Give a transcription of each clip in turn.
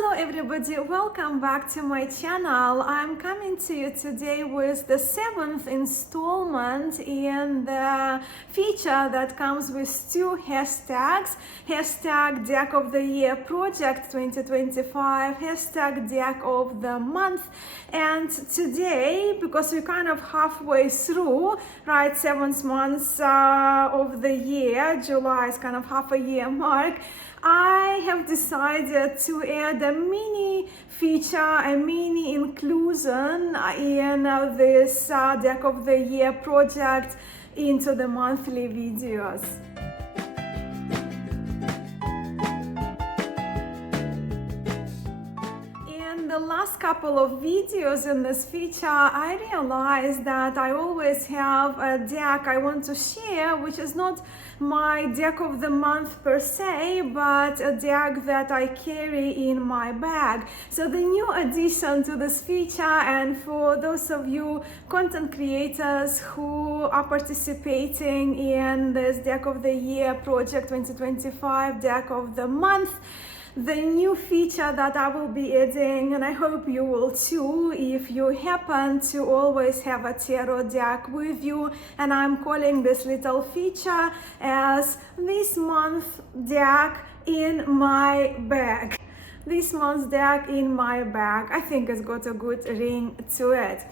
Hello everybody, welcome back to my channel. I'm coming to you today with the 7th installment in the feature that comes with two hashtags. Hashtag Deck of the Year Project 2025, hashtag Deck of the Month. And today, because we're kind of halfway through, right, 7th month of the year, July is kind of half a year mark, I have decided to add a mini feature, a mini inclusion in this Deck of the Year project into the monthly videos. In the last couple of videos in this feature, I realized that I always have a deck I want to share, which is not my deck of the month per se, but a deck that I carry in my bag. So the new addition to this feature, and for those of you content creators who are participating in this Deck of the Year Project 2025 Deck of the Month, the new feature that I will be adding, and I hope you will too, if you happen to always have a tarot deck with you, and I'm calling this little feature as this month deck in my bag. This month's deck in my bag. I think it's got a good ring to it.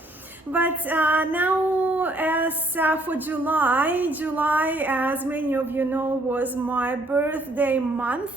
But now, as for July, as many of you know, was my birthday month.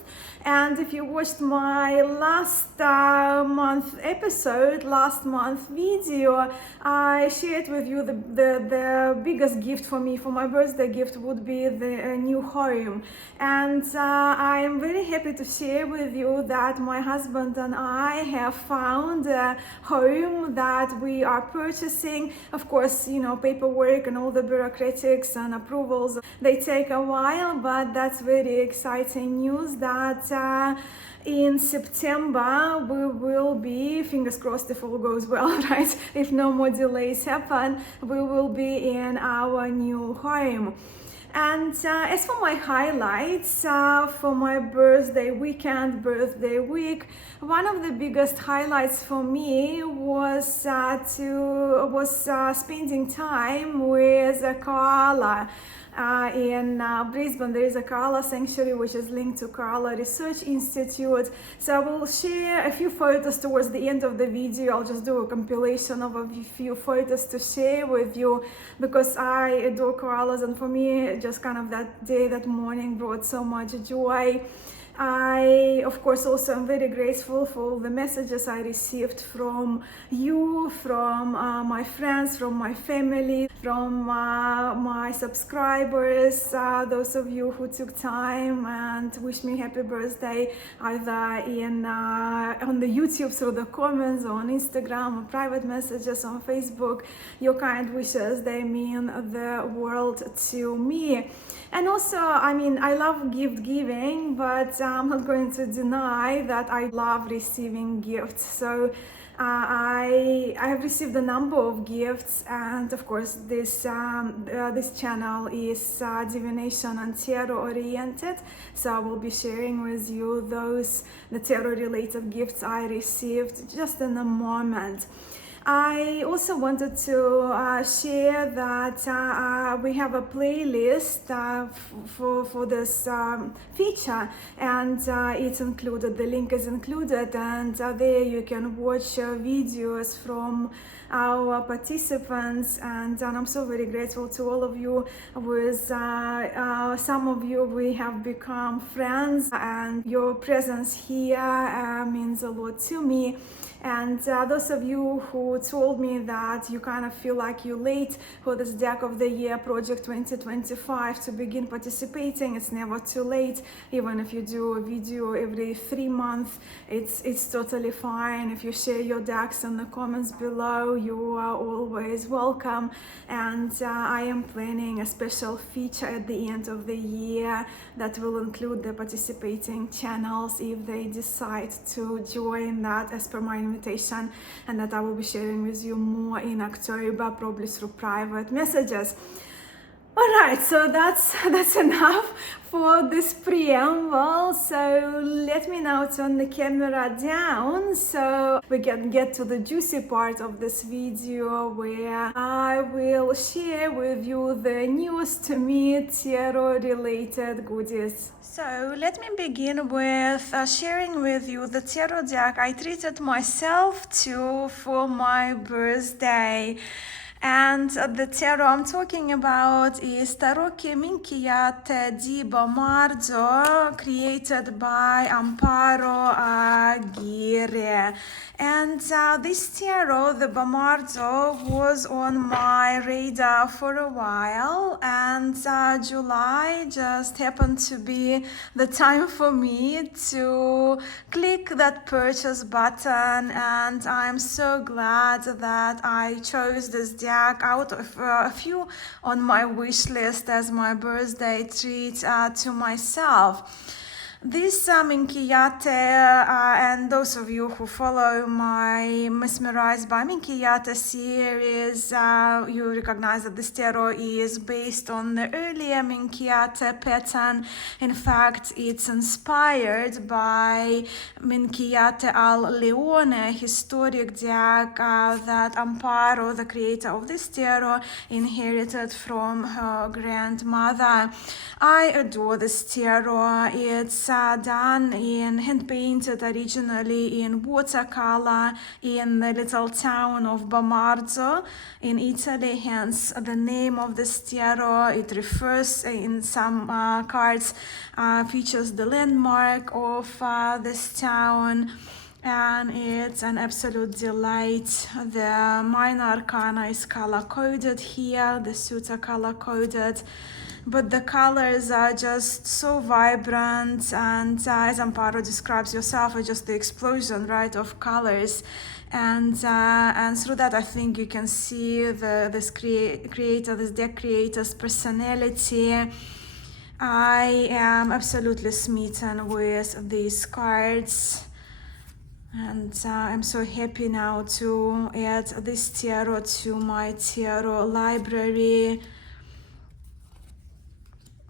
And if you watched my last month episode, last month video, I shared with you the biggest gift for me, for my birthday gift, would be the new home. And I am very happy to share with you that my husband and I have found a home that we are purchasing. Of course, you know, paperwork and all the bureaucratics and approvals, they take a while, but that's very exciting news that in September we will be, fingers crossed if all goes well, right, if no more delays happen, we will be in our new home. And as for my highlights for my birthday weekend, birthday week, one of the biggest highlights for me was spending time with a koala. In Brisbane, there is a koala sanctuary which is linked to Koala Research Institute. So I will share a few photos towards the end of the video. I'll just do a compilation of a few photos to share with you, because I adore koalas, and for me, just kind of that day, that morning brought so much joy. I, of course, also am very grateful for all the messages I received from you, from my friends, from my family, from my subscribers, those of you who took time and wished me happy birthday, either on the YouTube through the comments, or on Instagram, or private messages on Facebook. Your kind wishes, they mean the world to me. And also, I mean, I love gift giving, but I'm not going to deny that I love receiving gifts. So I have received a number of gifts, and of course this channel is divination and tarot oriented, so I will be sharing with you the tarot related gifts I received just in a moment. I also wanted to share that we have a playlist for this feature, and it's included, the link is included, and there you can watch videos from our participants, and I'm so very grateful to all of you. With some of you we have become friends, and your presence here means a lot to me. And those of you who told me that you kind of feel like you're late for this Deck of the Year Project 2025 to begin participating, it's never too late. Even if you do a video every 3 months, it's totally fine. If you share your decks in the comments below, you are always welcome. And I am planning a special feature at the end of the year that will include the participating channels if they decide to join that, as per my invitation, and that I will be sharing with you more in October, probably through private messages. All right, so that's enough for this preamble. So let me now turn the camera down so we can get to the juicy part of this video, where I will share with you the newest to me tarot related goodies. So let me begin with sharing with you the tarot deck I treated myself to for my birthday. And the tarot I'm talking about is Tarot Minchiate di Bamarzo, created by Amparo Aguirre. And this tarot, the Bamarzo, was on my radar for a while, and July just happened to be the time for me to click that purchase button, and I'm so glad that I chose this deck out of a few on my wish list as my birthday treat to myself. This Minchiate, and those of you who follow my Mesmerized by Minchiate series, you recognize that this tarot is based on the earlier Minchiate pattern. In fact, it's inspired by Minchiate al Leone historic deck that Amparo, the creator of this tarot, inherited from her grandmother. I adore this tarot. It's done in hand-painted originally in watercolor in the little town of Bamarzo in Italy, hence the name of this tarot. It refers in some cards, features the landmark of this town, and it's an absolute delight. The minor arcana is color-coded here, the suits are color-coded, but the colors are just so vibrant, and as Amparo describes yourself, it's just the explosion, right, of colors. And through that, I think you can see this deck creator's personality. I am absolutely smitten with these cards, and I'm so happy now to add this tarot to my tarot library.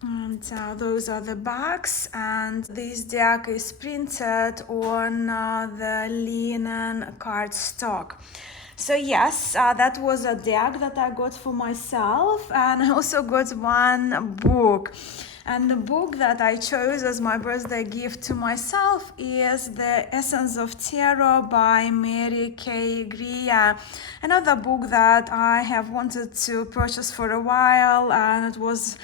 And those are the backs, and this deck is printed on the linen cardstock. So yes, that was a deck that I got for myself, and I also got one book. And the book that I chose as my birthday gift to myself is The Essence of Tarot by Mary K. Greer. Another book that I have wanted to purchase for a while, and it was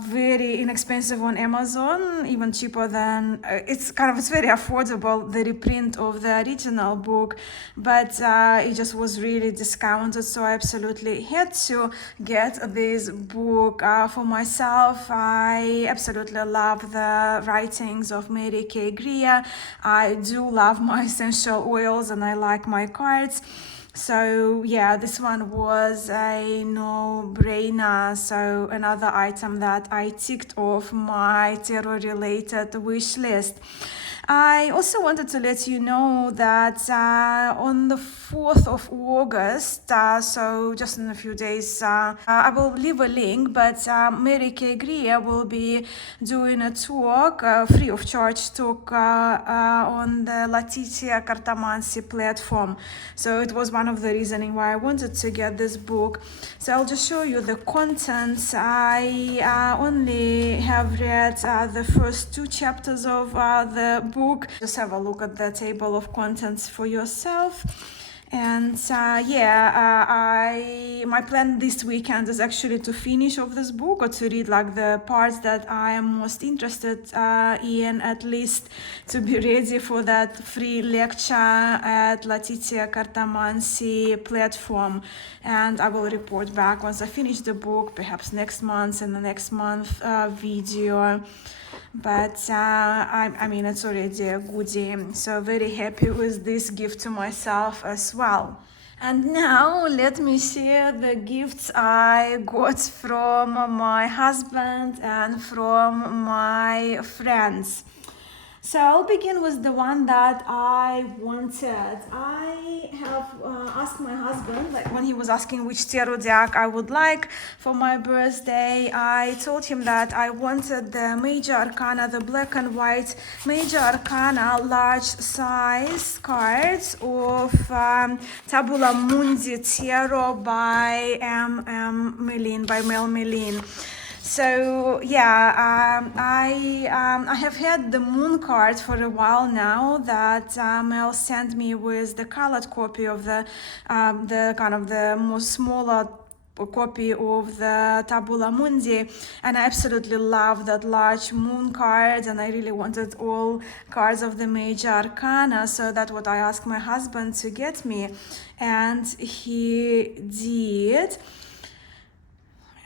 very inexpensive on Amazon, even cheaper than it's very affordable, the reprint of the original book, but it just was really discounted, so I absolutely had to get this book for myself. I absolutely love the writings of Mary K. Greer. I do love my essential oils, and I like my cards. So yeah, this one was a no-brainer. So another item that I ticked off my tarot-related wish list. I also wanted to let you know that on the 4th of August, so just in a few days, I will leave a link, but Mary K. Greer will be doing a talk, free of charge talk, on the Letizia Cartamansi platform. So it was one of the reasoning why I wanted to get this book. So I'll just show you the contents. I only have read the first 2 chapters of the book. Just have a look at the table of contents for yourself. And my plan this weekend is actually to finish off this book, or to read like the parts that I am most interested in, at least to be ready for that free lecture at Letizia Cartamansi platform. And I will report back once I finish the book, perhaps next month, in the next month video. But I mean, it's already a goodie, so very happy with this gift to myself as well. And now let me share the gifts I got from my husband and from my friends. So I'll begin with the one that I wanted. I have asked my husband, like when he was asking which tarot deck I would like for my birthday, I told him that I wanted the Major Arcana, the black and white Major Arcana large size cards of Tabula Mundi Tarot by Mel Melin. So yeah, I have had the moon card for a while now that Mel sent me with the colored copy of the kind of the most smaller copy of the Tabula Mundi, and I absolutely love that large moon card, and I really wanted all cards of the Major Arcana, so that's what I asked my husband to get me, and he did.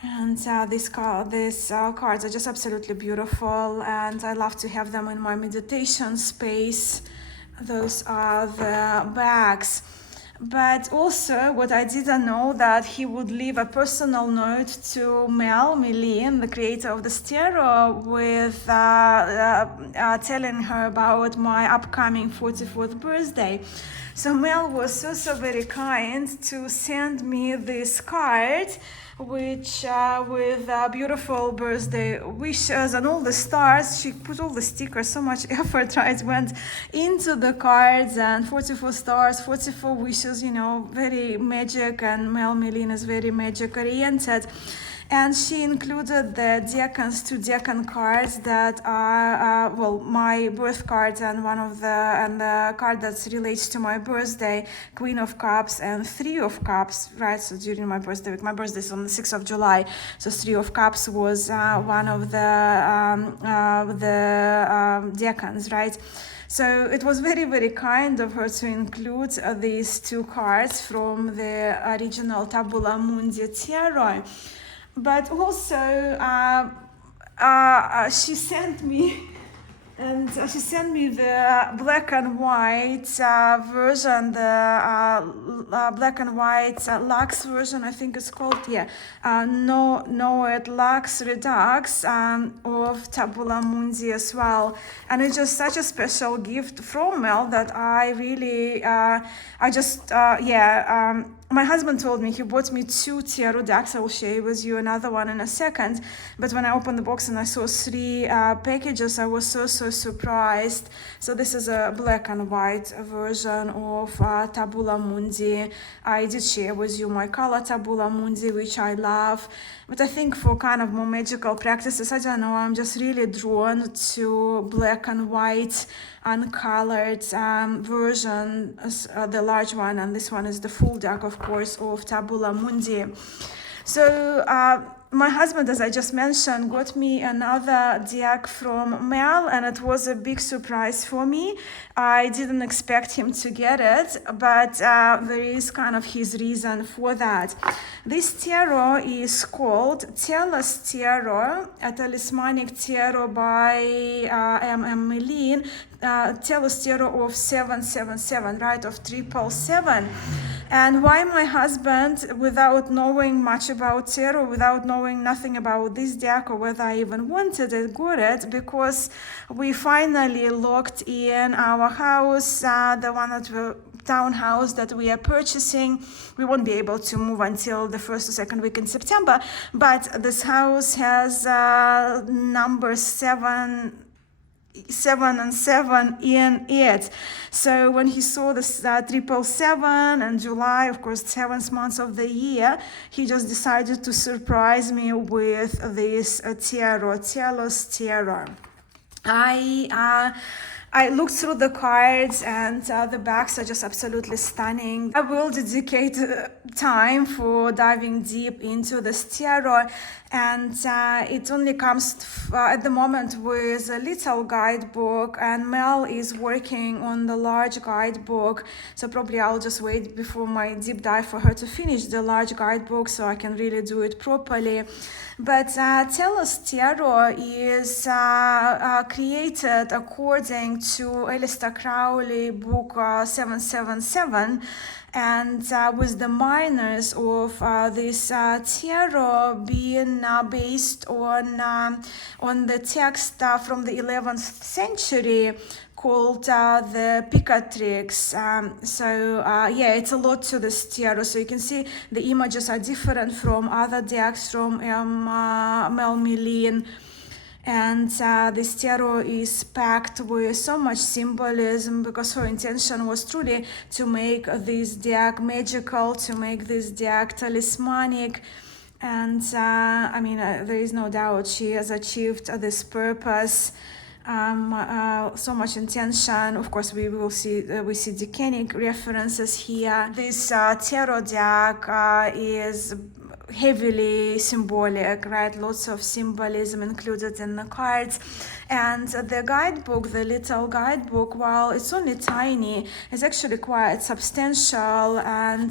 And these cards are just absolutely beautiful, and I love to have them in my meditation space. Those are the bags. But also, what I didn't know, that he would leave a personal note to Mel Melin, the creator of the tarot, with telling her about my upcoming 44th birthday. So Mel was so very kind to send me this card, which with beautiful birthday wishes and all the stars. She put all the stickers, so much effort, right, went into the cards, and 44 stars, 44 wishes, you know, very magic, and Mel Melin is very magic oriented. And she included the Deckons, 2 Deccan cards that are, well, my birth cards, and the card that relates to my birthday, Queen of Cups and 3 of Cups, right? So during my birthday week, my birthday is on the 6th of July, so 3 of Cups was one of the Deckons, right? So it was very, very kind of her to include these 2 cards from the original Tabula Mundi Tarot. But also, she sent me the black and white version, the black and white Lux version, I think it's called, yeah. It Lux Redux of Tabula Mundi as well. And it's just such a special gift from Mel that I really, my husband told me he bought me 2 tarot decks. I will share with you another one in a second. But when I opened the box and I saw 3 packages, I was so surprised. So this is a black and white version of Tabula Mundi. I did share with you my color Tabula Mundi, which I love. But I think for kind of more magical practices, I don't know, I'm just really drawn to black and white uncolored version, the large one, and this one is the full deck, of course, of Tabula Mundi. So my husband, as I just mentioned, got me another deck from Mel, and it was a big surprise for me. I didn't expect him to get it, but there is kind of his reason for that. This tarot is called Telos Tarot, a talismanic tarot by M. Melin, Telos Tarot of 777, right, of 777. And why my husband, without knowing much about tarot, without knowing nothing about this deck or whether I even wanted it, got it, because we finally locked in our house, the one that we townhouse that we are purchasing. We won't be able to move until the 1st or 2nd week in September, but this house has number 7 and 7 in it. So when he saw this 777 and July, of course, 7th month of the year, he just decided to surprise me with this tarot, Telos Tarot. I looked through the cards, and the backs are just absolutely stunning. I will dedicate time for diving deep into this tarot, and it only comes at the moment with a little guidebook, and Mel is working on the large guidebook, so probably I'll just wait before my deep dive for her to finish the large guidebook so I can really do it properly. But Telos Tarot is created according to Aleister Crowley book 777, and with the minors of this tarot being based on the text from the 11th century called the Picatrix. Yeah, it's a lot to this tarot. So you can see the images are different from other decks from Melmilin. And this tarot is packed with so much symbolism, because her intention was truly to make this deck magical, to make this deck talismanic. And I mean, there is no doubt she has achieved this purpose. So much intention. Of course, we see Decanic references here. This tarot deck is heavily symbolic, right? Lots of symbolism included in the cards. And the guidebook, the little guidebook, while it's only tiny, is actually quite substantial. And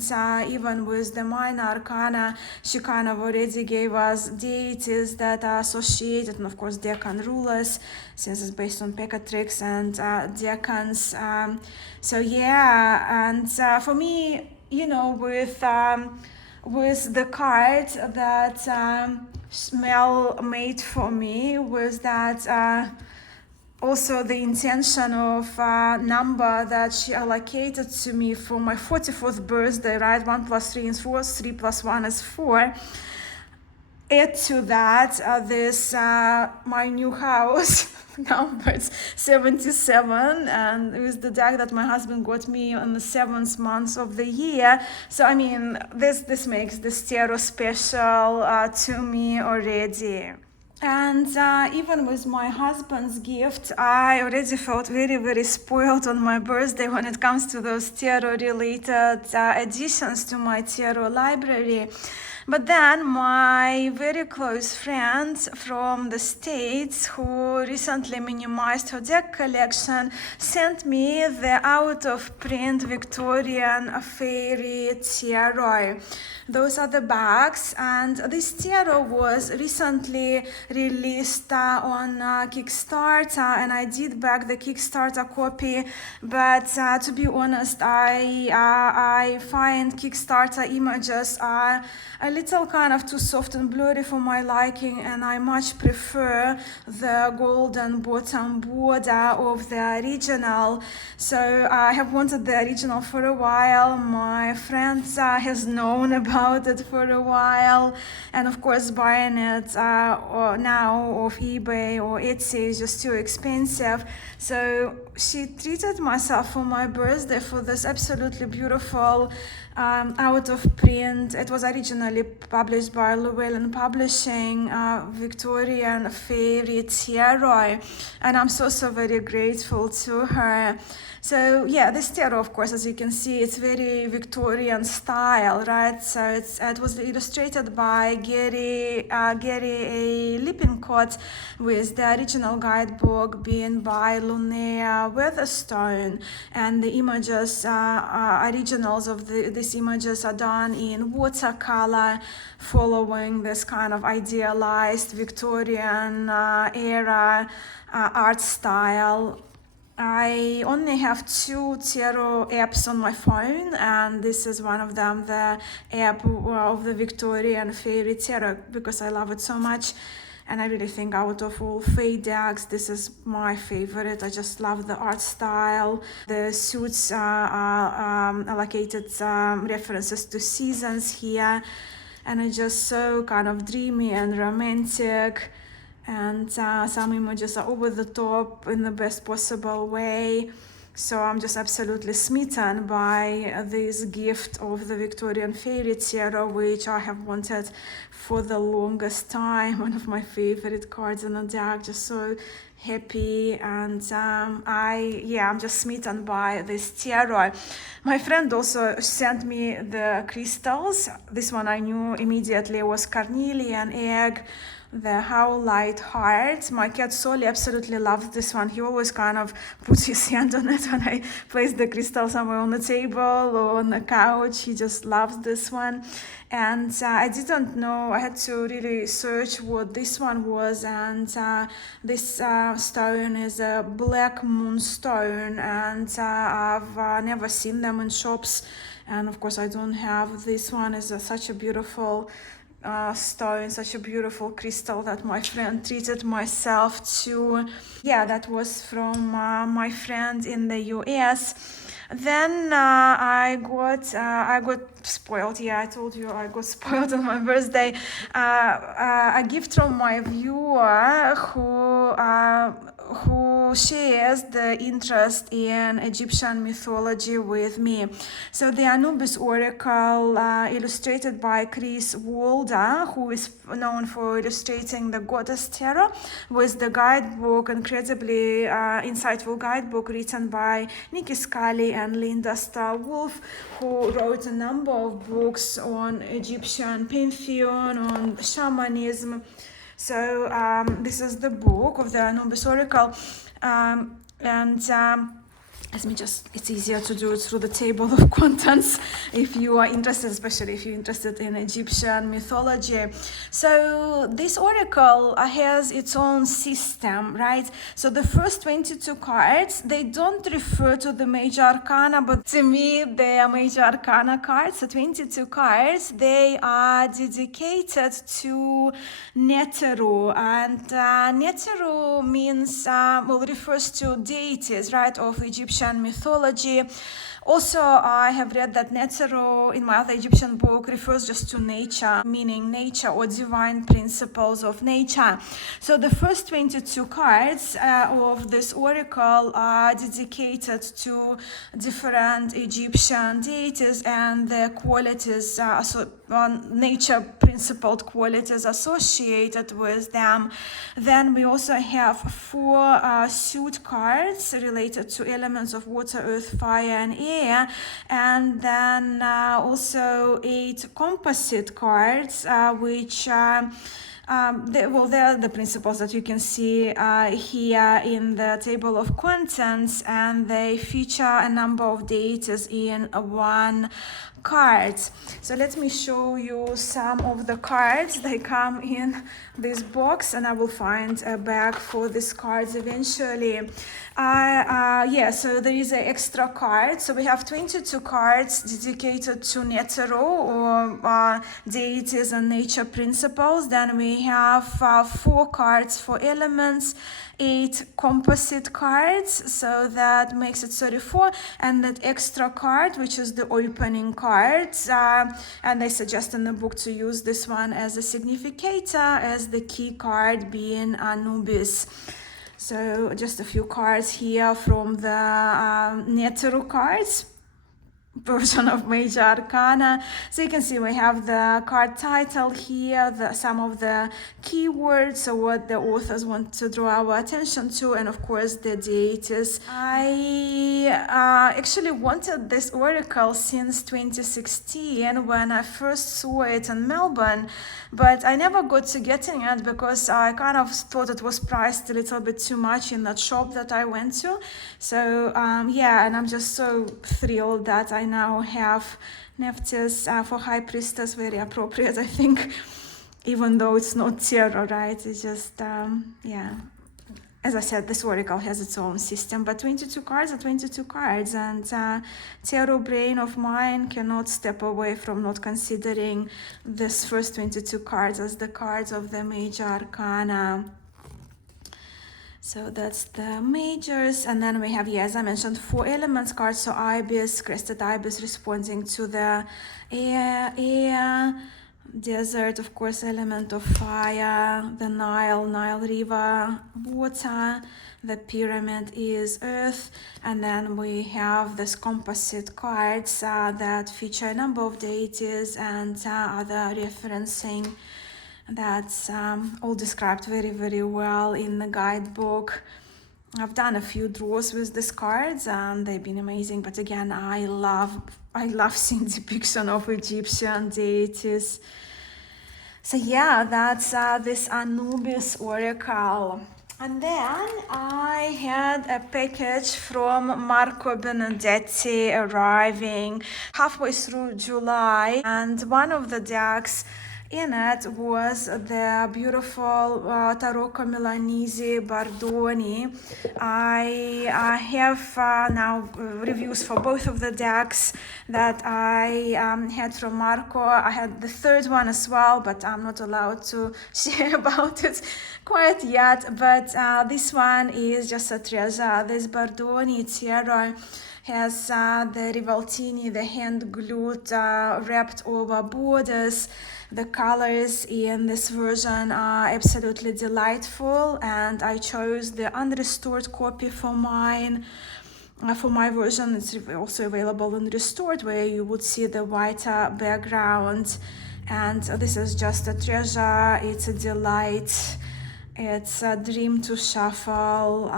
even with the minor arcana, she kind of already gave us deities that are associated, and of course decan rulers, since it's based on Picatrix and decans. So yeah, and for me, you know, with the card that Mel made for me was that also the intention of number that she allocated to me for my 44th birthday, right? 1 plus 3 is 4, 3 plus 1 is 4. Add to that this my new house numbered 77, and it was the deck that my husband got me on the 7th month of the year. So I mean, this makes this tarot special to me already. And even with my husband's gift, I already felt very, very spoiled on my birthday when it comes to those tarot-related additions to my tarot library. But then my very close friend from the States, who recently minimized her deck collection, sent me the out-of-print Victorian Fairy Tarot. Those are the bags, and this tarot was recently released on Kickstarter, and I did back the Kickstarter copy, but to be honest, I find Kickstarter images are a little kind of too soft and blurry for my liking, and I much prefer the golden bottom border of the original. So I have wanted the original for a while. My friend has known about it for a while, and of course buying it now off eBay or Etsy is just too expensive. So she treated myself for my birthday for this absolutely beautiful out of print. It was originally published by Llewellyn Publishing, Victorian Fairy Tarot, and I'm so very grateful to her. So yeah, this tarot, of course, as you can see, it's very Victorian style, right? So it was illustrated by Gary A. Lippincott, with the original guidebook being by Linnea Weatherstone, and the images, originals of these images are done in watercolor, following this kind of idealized Victorian era art style. I only have 2 tarot apps on my phone, and this is one of them, the app of the Victorian Fairy Tarot, because I love it so much. And I really think out of all Fae decks, this is my favorite. I just love the art style. The suits are allocated references to seasons here, and it's just so kind of dreamy and romantic. And some images are over the top in the best possible way. So I'm just absolutely smitten by this gift of the Victorian Fairy Tarot, which I have wanted for the longest time. One of my favorite cards in the deck, just so happy. And I'm just smitten by this tarot. My friend also sent me the crystals. This one I knew immediately was carnelian egg, the Howlite heart. My cat Soli absolutely loves this one. He always kind of puts his hand on it when I place the crystal somewhere on the table or on the couch. He just loves this one. And I didn't know, I had to really search what this one was, and this stone is a black moonstone, and I've never seen them in shops, and of course I don't have. This one is such a beautiful stone, such a beautiful crystal that my friend treated myself to. Yeah, that was from my friend in the US. Then I got spoiled. Yeah, I told you I got spoiled on my birthday. A gift from my viewer who shares the interest in Egyptian mythology with me. So the Anubis Oracle, illustrated by Chris Walder, who is known for illustrating the goddess Terra, with the guidebook, incredibly insightful guidebook written by Nikki Scully and Linda Starr-Wolf, who wrote a number of books on Egyptian pantheon, on shamanism. So this is the book of the Anubis Oracle, let me just, it's easier to do it through the table of contents if you are interested, especially if you're interested in Egyptian mythology. So this oracle has its own system, right? So the first 22 cards, they don't refer to the major arcana, but to me they are major arcana cards. So 22 cards, they are dedicated to Neteru, and Neteru means, refers to deities, right, of Egyptian mythology. Also, I have read that Neteru in my other Egyptian book refers just to nature, meaning nature or divine principles of nature. So the first 22 cards of this oracle are dedicated to different Egyptian deities and their qualities, nature principled qualities associated with them. Then we also have 4 suit cards related to elements of water, earth, fire, and air, and then also 8 composite cards, which they are the principles that you can see here in the table of contents, and they feature a number of deities in one card. So let me show you some of the cards. They come in this box, and I will find a bag for these cards eventually. So there is an extra card. So we have 22 cards dedicated to Neteru, or deities and nature principles. Then we have 4 cards for elements, 8 composite cards, so that makes it 34, and that extra card, which is the opening cards, and I suggest in the book to use this one as a significator, as the key card being Anubis. So just a few cards here from the Neteru cards version of Major Arcana. So you can see we have the card title here, some of the keywords, so what the authors want to draw our attention to, and of course the deities. I actually wanted this oracle since 2016 when I first saw it in Melbourne, but I never got to getting it because I kind of thought it was priced a little bit too much in that shop that I went to. So and I'm just so thrilled that I now have Nephthys for High Priestess, very appropriate, I think, even though it's not tarot, right? It's just, as I said, this oracle has its own system, but 22 cards are 22 cards, and tarot brain of mine cannot step away from not considering this first 22 cards as the cards of the Major Arcana. So that's the majors, and then we have, as I mentioned, 4 elements cards. So Ibis, crested Ibis, responding to the air, desert, of course, element of fire, the Nile river, water, the pyramid is earth, and then we have this composite cards that feature a number of deities and other referencing. That's all described very, very well in the guidebook. I've done a few draws with these cards and they've been amazing, but again, I love seeing depiction of Egyptian deities. So yeah, that's this Anubis Oracle. And then I had a package from Marco Benedetti arriving halfway through July, and one of the decks in it was the beautiful Tarocco Milanese Bardoni. I have now reviews for both of the decks that I had from Marco. I had the third one as well, but I'm not allowed to share about it quite yet. But this one is just a treasure. This Bardoni Tiero has the Rivaltini, the hand glued, wrapped over borders. The colors in this version are absolutely delightful, and I chose the unrestored copy for mine. For my version, it's also available in restored, where you would see the whiter background. And this is just a treasure. It's a delight. It's a dream to shuffle.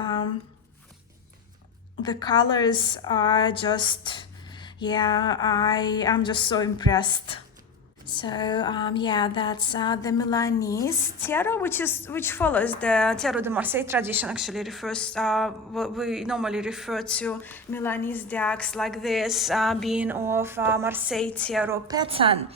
The colors are just, yeah, I am just so impressed. So yeah, that's the Milanese Tarot, which follows the Tarot de Marseille tradition. Actually refers, we normally refer to Milanese decks like this being of Marseille Tarot pattern.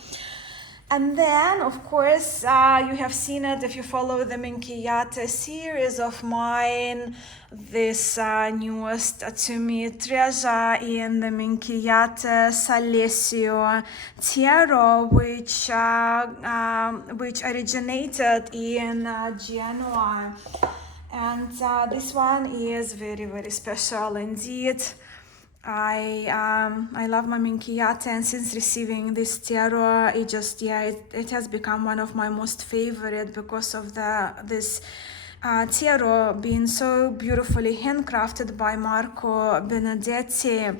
And then, of course, you have seen it if you follow the Minchiate series of mine. This newest to me treasure in the Minchiate Salesio Tarot, which originated in Genoa. And this one is very, very special indeed. I love my Minchiate, and since receiving this tarot, it has become one of my most favorite because of this tarot being so beautifully handcrafted by Marco Benedetti.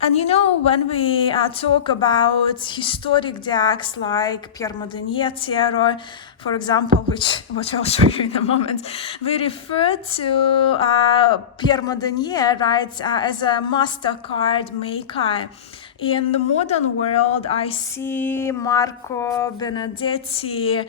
And you know, when we talk about historic decks like Pierre Modenier Tarot, for example, which I'll show you in a moment, we refer to Pierre Modenier, right, as a master card maker. In the modern world, I see Marco Benedetti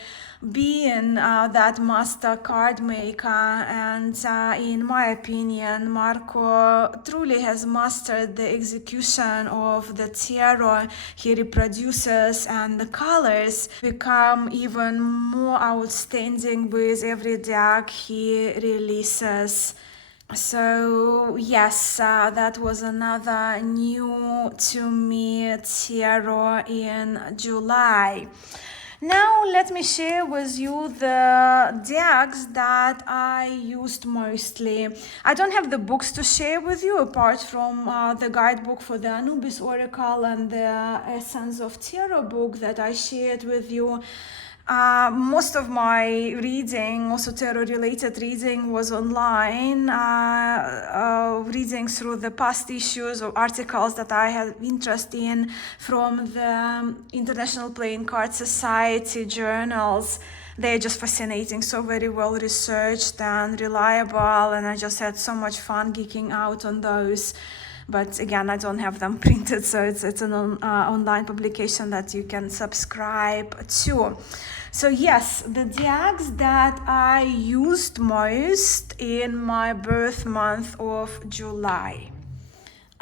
being that master card maker, and in my opinion, Marco truly has mastered the execution of the tarot he reproduces, and the colors become even more outstanding with every deck he releases. So yes, that was another new to me tarot in July. Now let me share with you the decks that I used mostly. I don't have the books to share with you apart from the guidebook for the Anubis Oracle and the Essence of Tarot book that I shared with you. Most of my reading, also tarot-related reading, was online, reading through the past issues or articles that I had interest in from the International Playing Card Society journals. They're just fascinating, so very well researched and reliable, and I just had so much fun geeking out on those. But again, I don't have them printed, so it's an online publication that you can subscribe to. So yes, the decks that I used most in my birth month of July.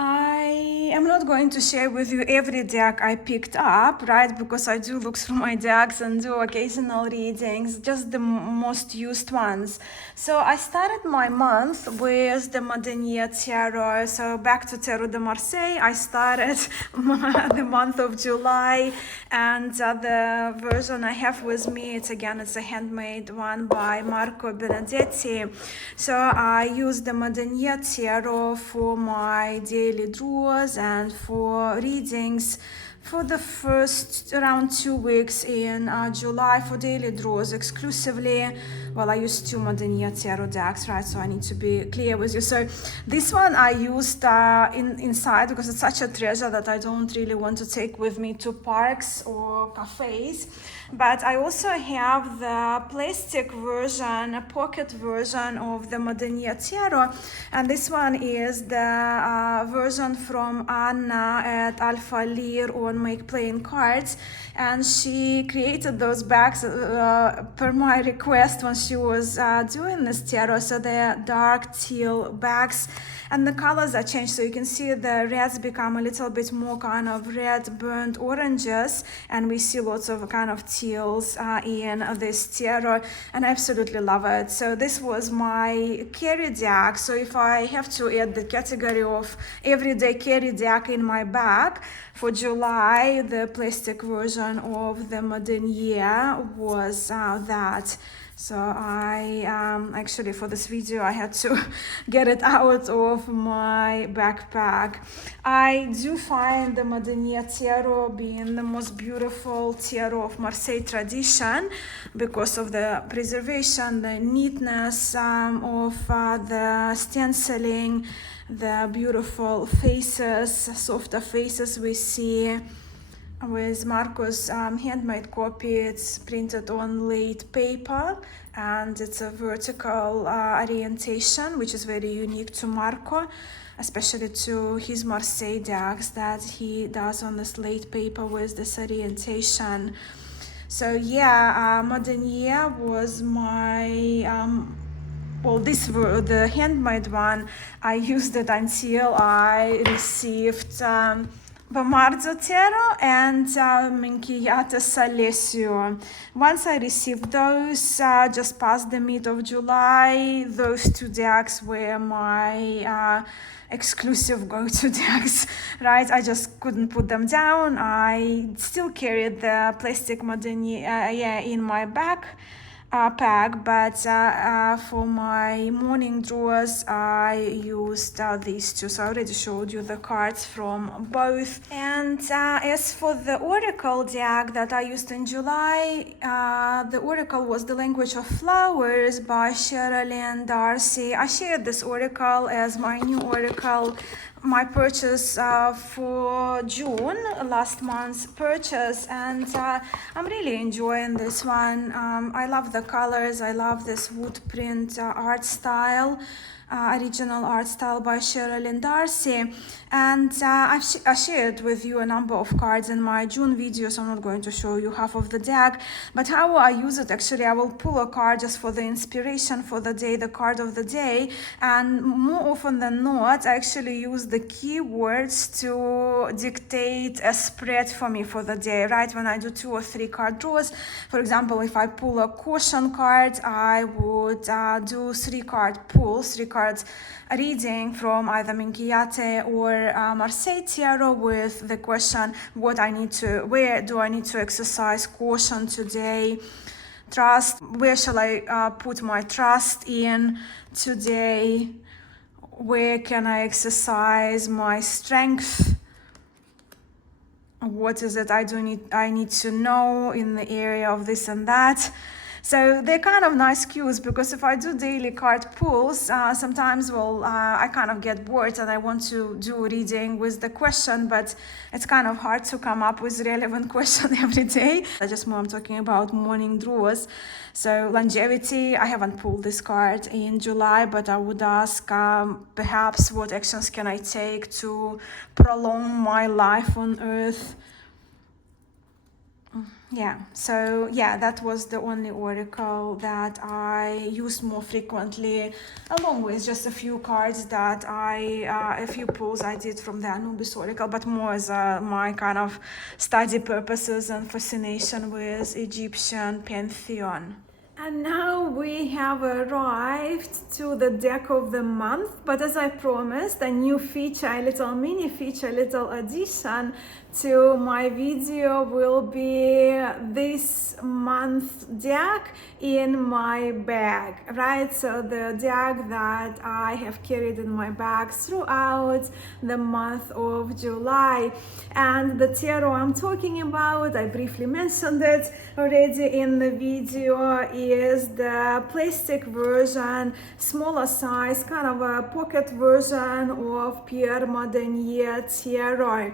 I am not going to share with you every deck I picked up, right? Because I do look through my decks and do occasional readings, just the most used ones. So I started my month with the Modenier Tarot. So back to Tarot de Marseille, I started the month of July, and the version I have with me, it's a handmade one by Marco Benedetti. So I used the Modenier Tarot for my daily draws and for readings for the first around 2 weeks in July for daily draws exclusively. Well, I used 2 Modenier Tarot decks, right? So I need to be clear with you. So this one I used inside because it's such a treasure that I don't really want to take with me to parks or cafes. But I also have the plastic version, a pocket version of the Modenier Tarot, and this one is the version from Anna at Alpha Lear on Make Playing Cards, and she created those bags per my request when she was doing this tarot. So they're dark teal bags, and the colors are changed, so you can see the reds become a little bit more kind of red burnt oranges, and we see lots of kind of teals in this tarot, and I absolutely love it. So this was my carry deck. So if I have to add the category of everyday carry deck in my bag for July, the plastic version of the Modern Year was that. So I actually, for this video, I had to get it out of my backpack. I do find the Modern Year tarot being the most beautiful tarot of Marseille tradition because of the preservation, the neatness of the stenciling, the beautiful faces, softer faces we see. With Marco's handmade copy, it's printed on laid paper, and it's a vertical orientation, which is very unique to Marco, especially to his Marseille decks that he does on this laid paper with this orientation. So yeah, Modern Year was my well, the handmade one. I used it until I received Bamarzo Tarot and Minchiate Salesio. Once I received those, just past the mid of July, those two decks were my exclusive go-to decks, right? I just couldn't put them down. I still carried the plastic Modern Year in my pack, but for my morning draws I used these two. So I already showed you the cards from both. And as for the Oracle deck that I used in July, the Oracle was The Language of Flowers by Sherilyn Darcy. I shared this Oracle as my new Oracle, my purchase for June, last month's purchase, and I'm really enjoying this one. I love the colors. I love this wood print art style, original art style by Sherilyn Darcy, and I shared with you a number of cards in my June video, so I'm not going to show you half of the deck, but how I use it, actually I will pull a card just for the inspiration for the day, the card of the day, and more often than not I actually use the keywords to dictate a spread for me for the day, right? When I do 2 or 3 card draws, for example, if I pull a caution card, I would do 3 card pulls, 3 cards reading from either Minchiate or Marseille Tarot with the question, where do I need to exercise caution today? Trust, where shall I put my trust in today? Where can I exercise my strength? What is it I need to know in the area of this and that? So they're kind of nice cues, because if I do daily card pulls, sometimes, I kind of get bored and I want to do reading with the question, but it's kind of hard to come up with relevant question every day. I'm talking about morning draws. So longevity, I haven't pulled this card in July, but I would ask perhaps what actions can I take to prolong my life on Earth. That was the only oracle that I used more frequently, along with just a few cards that a few pulls I did from the Anubis oracle, but more as my kind of study purposes and fascination with Egyptian pantheon. And now we have arrived to the deck of the month, but as I promised, a new feature, a little mini feature, a little addition to my video will be this month deck in my bag, right? So the deck that I have carried in my bag throughout the month of July. And the tarot I'm talking about, I briefly mentioned it already in the video, is the plastic version, smaller size, kind of a pocket version of Pierre Modern Year tarot.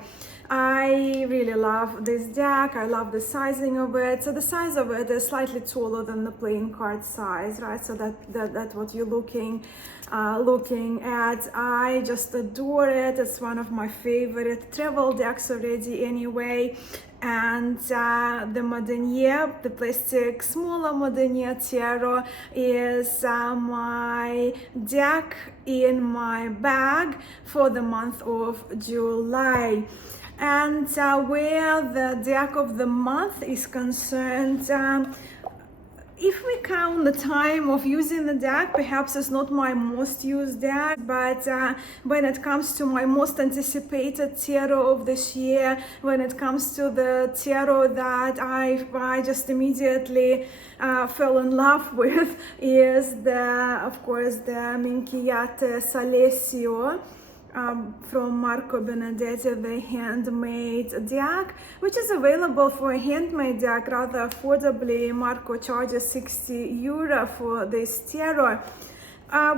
I really love this deck. I love the sizing of it. So the size of it is slightly taller than the playing card size, right? So that's what you're looking at. I just adore it. It's one of my favorite travel decks already anyway. And the Modenier, the plastic smaller Modenier Tarot, is my deck in my bag for the month of July. And where the deck of the month is concerned, if we count the time of using the deck, perhaps it's not my most used deck, but when it comes to my most anticipated tarot of this year, when it comes to the tarot that I just immediately fell in love with, is of course, the Minchiate Salesio. From Marco Benedetti, the handmade deck, which is available for a handmade deck rather affordably. Marco charges €60 for this tarot.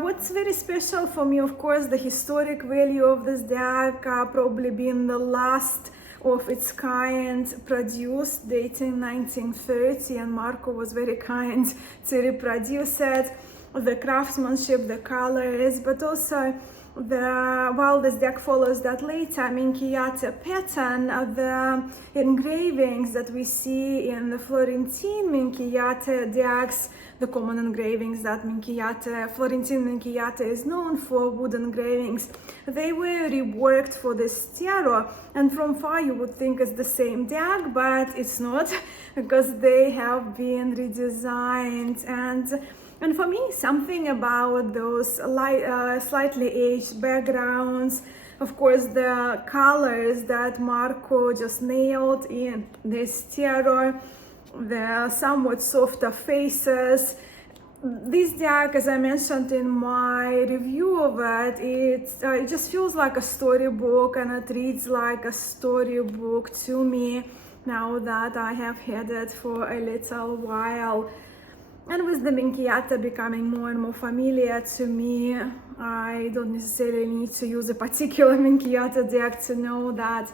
What's very special for me, of course, the historic value of this deck, probably being the last of its kind produced, dating 1930, and Marco was very kind to reproduce it. The craftsmanship, the colors, but also while this deck follows that later Minchiate pattern, the engravings that we see in the Florentine Minchiate decks, the common engravings that Florentine Minchiate is known for, wood engravings, they were reworked for this tarot, and from far you would think it's the same deck, but it's not, because they have been redesigned. And for me, something about those slightly aged backgrounds, of course, the colors that Marco just nailed in this tarot, the somewhat softer faces. This deck, as I mentioned in my review of it, it just feels like a storybook, and it reads like a storybook to me now that I have had it for a little while. And with the Minchiate becoming more and more familiar to me, I don't necessarily need to use a particular Minchiate deck to know that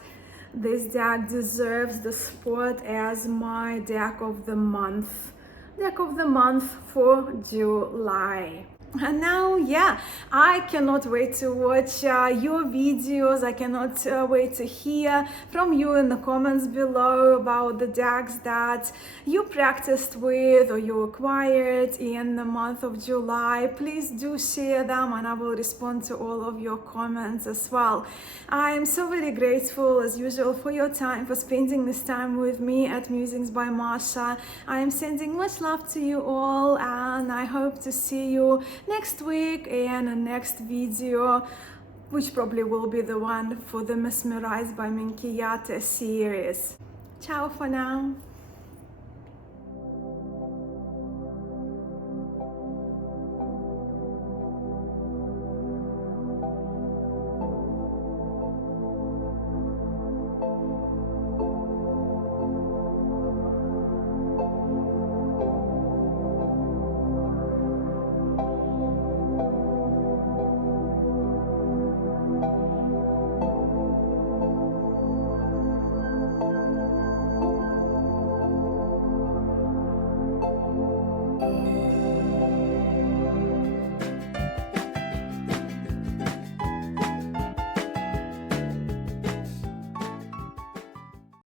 this deck deserves the spot as my deck of the month. Deck of the month for July. And now, yeah, I cannot wait to watch your videos. I cannot wait to hear from you in the comments below about the decks that you practiced with or you acquired in the month of July. Please do share them, and I will respond to all of your comments as well. I am so very grateful, as usual, for your time, for spending this time with me at Musings by Mascha. I am sending much love to you all, and I hope to see you next week in a next video, which probably will be the one for the Mesmerized by Minchiate series. Ciao for now.